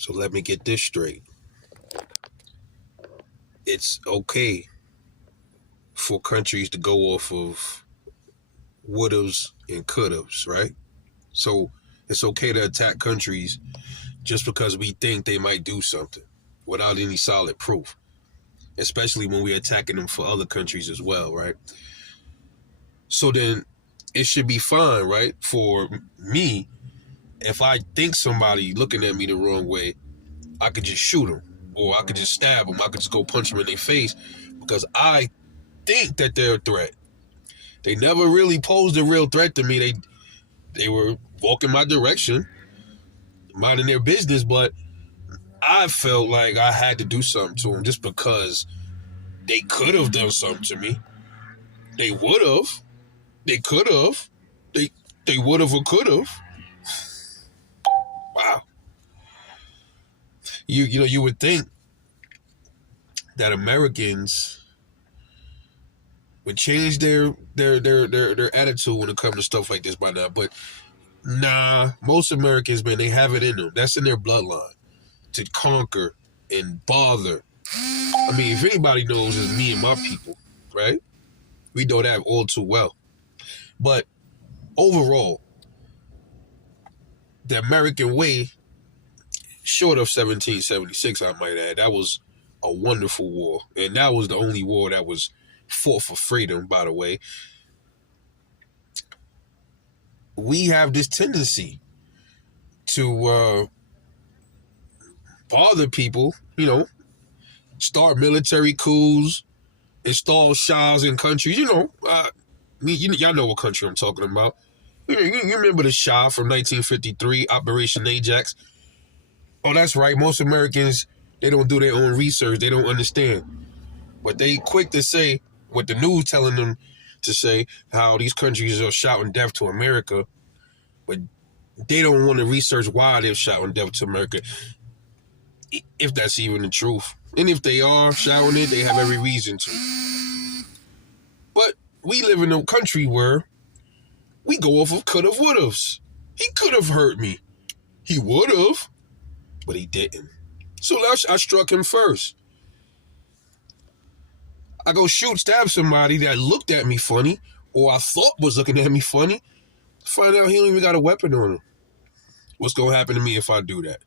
So let me get this straight. It's okay for countries to go off of would'ves and could'ves, right? So it's okay to attack countries just because we think they might do something without any solid proof, especially when we're attacking them for other countries as well, right? So then it should be fine, right? For me, if I think somebody looking at me the wrong way, I could just shoot them, or I could just stab them. I could just go punch them in their face because I think that they're a threat. They never really posed a real threat to me. They were walking my direction, minding their business, but I felt like I had to do something to them just because they could have done something to me. They would have. They could have. They would have or could have. Wow. You would think that Americans would change their attitude when it comes to stuff like this by now, but nah, most Americans, man, they have it in them. That's in their bloodline to conquer and bother. I mean, if anybody knows, it's me and my people, right? We know that all too well. But overall, the American way, short of 1776, I might add, that was a wonderful war. And that was the only war that was fought for freedom, by the way. We have this tendency to bother people, start military coups, install shahs in countries, y'all know what country I'm talking about. You remember the Shah from 1953, Operation Ajax? Oh, that's right. Most Americans, they don't do their own research. They don't understand. But they quick to say what the news telling them to say, how these countries are shouting death to America. But they don't want to research why they're shouting death to America, if that's even the truth. And if they are shouting it, they have every reason to. But we live in a country where we go off of could have, would have's. He could have hurt me. He would have, but he didn't. So I struck him first. I go stab somebody that looked at me funny, or I thought was looking at me funny. Find out he don't even got a weapon on him. What's going to happen to me if I do that?